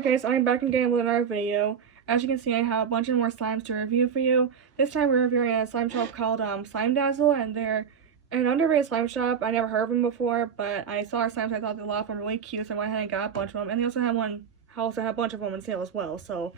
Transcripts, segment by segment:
Alright guys, I'm back again with another video. As you can see, I have a bunch of more slimes to review for you. This time we're reviewing a slime shop called Slime Dazzle, and they're an underrated slime shop. I never heard of them before, but I saw our slimes, I thought a lot of them were really cute, so I went ahead and got a bunch of them. And they also have a bunch of them on sale as well. So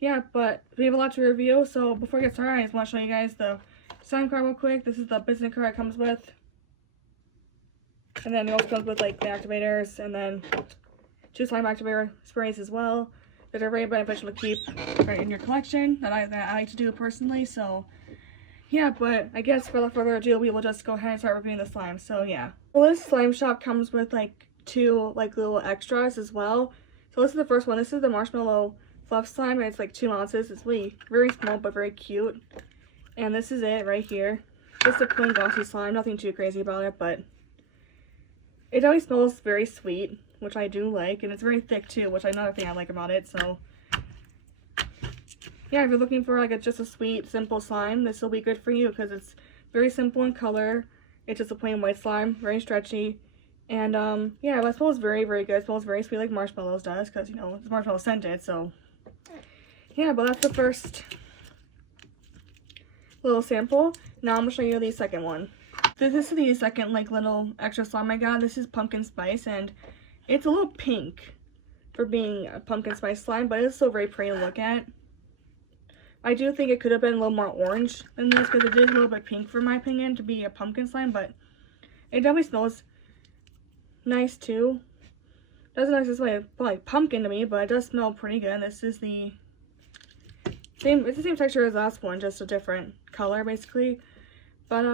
yeah, but we have a lot to review, so before we get started, I just want to show you guys the slime card real quick. This is the business card it comes with. And then it also comes with like the activators, and then 2 slime activator sprays as well that are very beneficial to keep right in your collection that I like to do personally. So yeah, but I guess without further ado, we will just go ahead and start reviewing the slime. So yeah, well, this slime shop comes with like 2 like little extras as well. So this is the first one. This is the marshmallow fluff slime, and it's like 2 ounces. It's really very small but very cute. And this is it right here. Just a plain glossy slime, nothing too crazy about it, but it always smells very sweet, which I do like, and it's very thick too, which is another thing I like about it. So yeah, if you're looking for like just a sweet, simple slime, this will be good for you because it's very simple in color. It's just a plain white slime, very stretchy, and yeah, it smells very, very good. It smells very sweet like marshmallows does, because you know it's marshmallow scented. So yeah, but that's the first little sample. Now I'm gonna show you the second one. This is the second like little extra slime I got. This is pumpkin spice, and it's a little pink for being a pumpkin spice slime, but it's still very pretty to look at. I do think it could have been a little more orange than this because it is a little bit pink for my opinion to be a pumpkin slime, but it definitely smells nice too. Doesn't necessarily smell like pumpkin to me, but it does smell pretty good. This is the same, it's the same texture as the last one, just a different color basically. But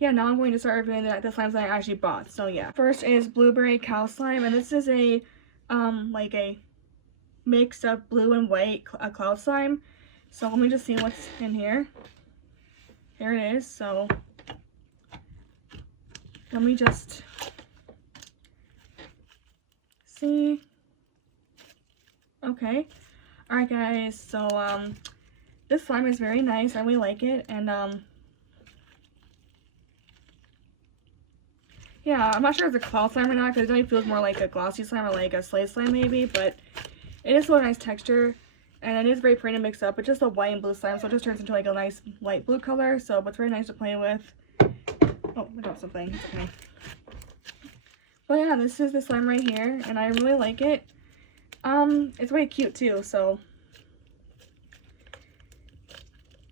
yeah, now I'm going to start reviewing the slimes that I actually bought. So yeah, first is blueberry cow slime, and this is a like a mix of blue and white cloud slime. So let me just see what's in here. Here it is. So let me just see. Okay, all right guys, so this slime is very nice. I really like it, and yeah, I'm not sure if it's a cloud slime or not because it definitely feels more like a glossy slime or like a slate slime maybe, but it is a nice texture, and it is very pretty to mix up. It's just a white and blue slime, so it just turns into like a nice light blue color, so it's very nice to play with. Oh, I dropped something. It's okay. But yeah, this is the slime right here, and I really like it. It's very cute too, so.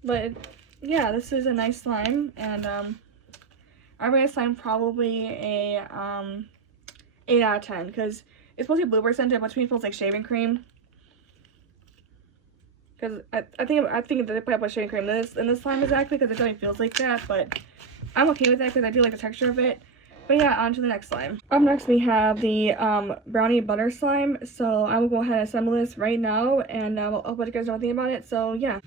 But yeah, this is a nice slime, and I rate this slime probably a 8 out of 10 because it's supposed to be blueberry scented, but to me it smells like shaving cream. Because I think they put up with shaving cream in this slime exactly because it definitely feels like that, but I'm okay with that because I do like the texture of it. But yeah, on to the next slime. Up next we have the brownie butter slime. So I will go ahead and assemble this right now, and I'll let you guys know anything about it. So yeah.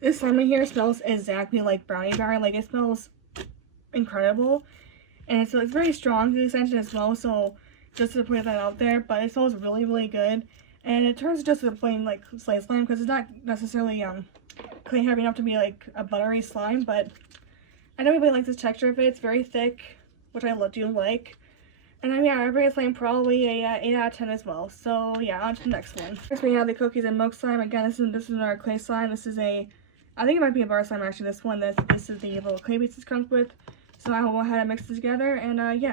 This slime here smells exactly like brownie bar. Like, it smells incredible. And it's very strong to the scent as well, so just to put that out there. But it smells really, really good. And it turns just a plain, like, slate slime because it's not necessarily clean heavy enough to be, like, a buttery slime. But I know everybody likes this texture of it. It's very thick, which I do like. And then, yeah, I rate slime probably a 8 out of 10 as well. So, yeah, on to the next one. First, we have the cookies and milk slime. Again, this is our clay slime. This is I think it might be a bar slime, actually. This one, this is the little clay piece this comes with. So I will go ahead and mix it together, and yeah.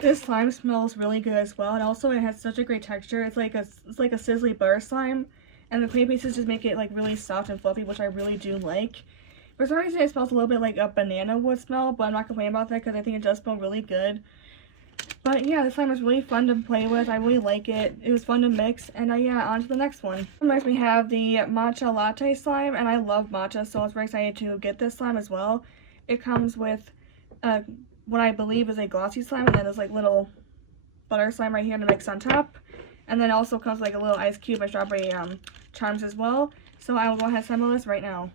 This slime smells really good as well, and also it has such a great texture. It's like a sizzly butter slime, and the clay pieces just make it like really soft and fluffy, which I really do like. For some reason, it smells a little bit like a banana would smell, but I'm not complaining about that because I think it does smell really good. But yeah, this slime is really fun to play with. I really like it. It was fun to mix, and yeah, on to the next one. Next, we have the matcha latte slime, and I love matcha, so I was very excited to get this slime as well. It comes with what I believe is a glossy slime, and then there's like little butter slime right here to mix on top. And then it also comes with like a little ice cube and strawberry charms as well. So I will go ahead and assemble this right now.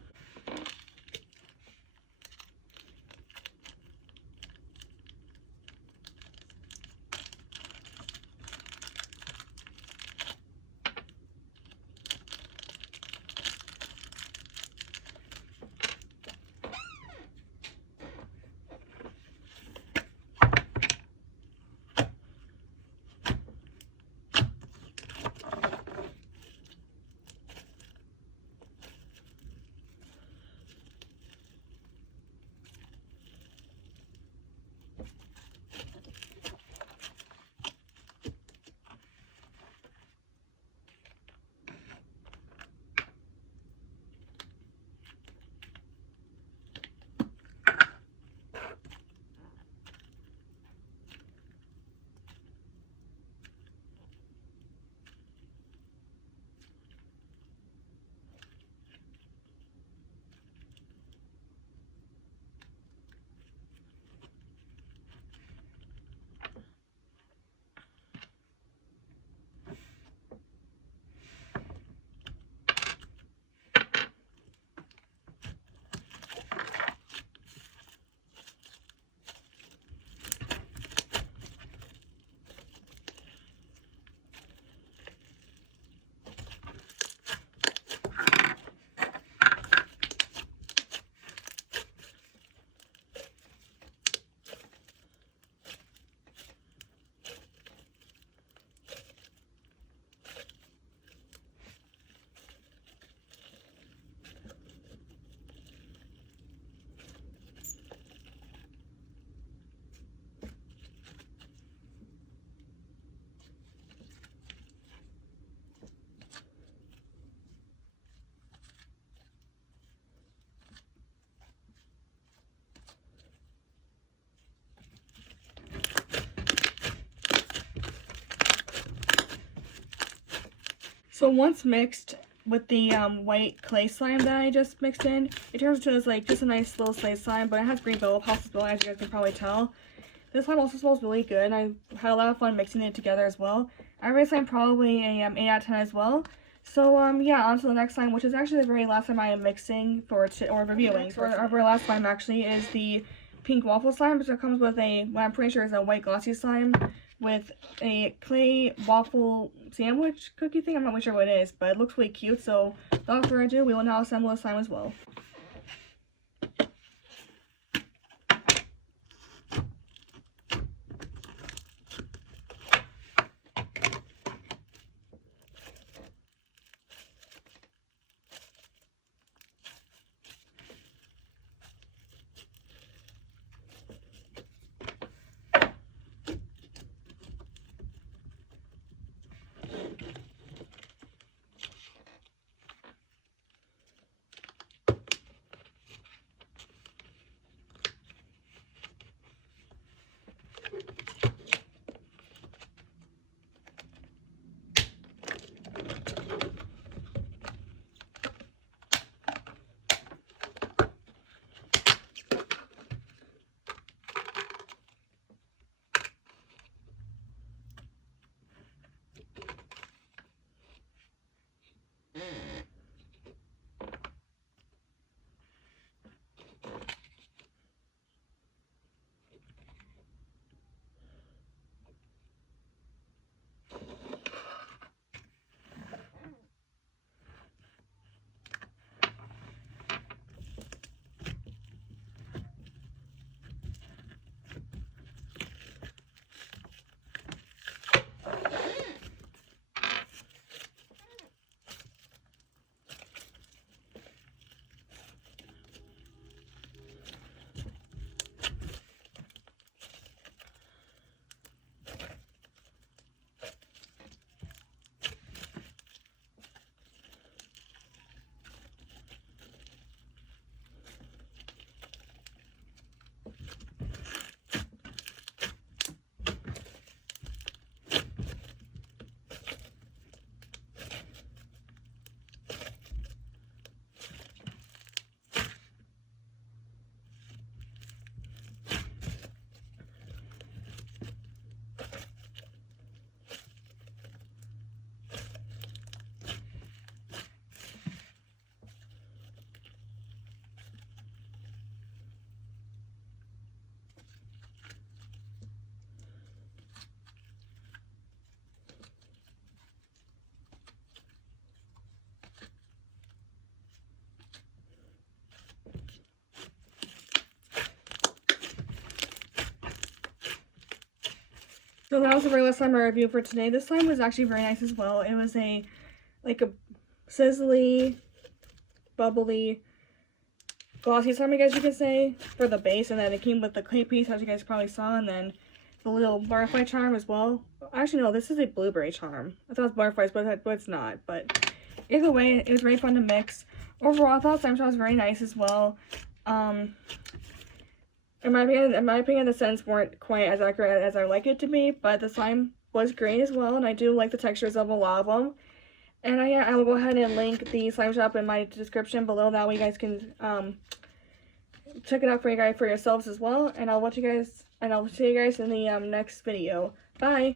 So once mixed with the white clay slime that I just mixed in, it turns into this, like, just a nice little clay slime, but it has green bubble pops as well, as you guys can probably tell. This slime also smells really good, and I had a lot of fun mixing it together as well. I rate slime probably a 8 out of 10 as well. So yeah, on to the next slime, which is actually the very last slime I am mixing or reviewing. So our very last slime actually is the pink waffle slime, which comes with what I'm pretty sure is a white glossy slime with a clay waffle sandwich cookie thing. I'm not really sure what it is, but it looks really cute. So without further ado, we will now assemble the slime as well. So that was the very last slime I reviewed for today. This slime was actually very nice as well. It was like a sizzly, bubbly, glossy slime, I guess you could say, for the base. And then it came with the clay piece, as you guys probably saw, and then the little butterfly charm as well. Actually, no, this is a blueberry charm. I thought it was butterflies, but it's not. But either way, it was very fun to mix. Overall, I thought slime was very nice as well. In my opinion, the scents weren't quite as accurate as I would like it to be, but the slime was great as well, and I do like the textures of a lot of them. And I will go ahead and link the slime shop in my description below. That way you guys can check it out for yourselves as well. And I'll see you guys in the next video. Bye.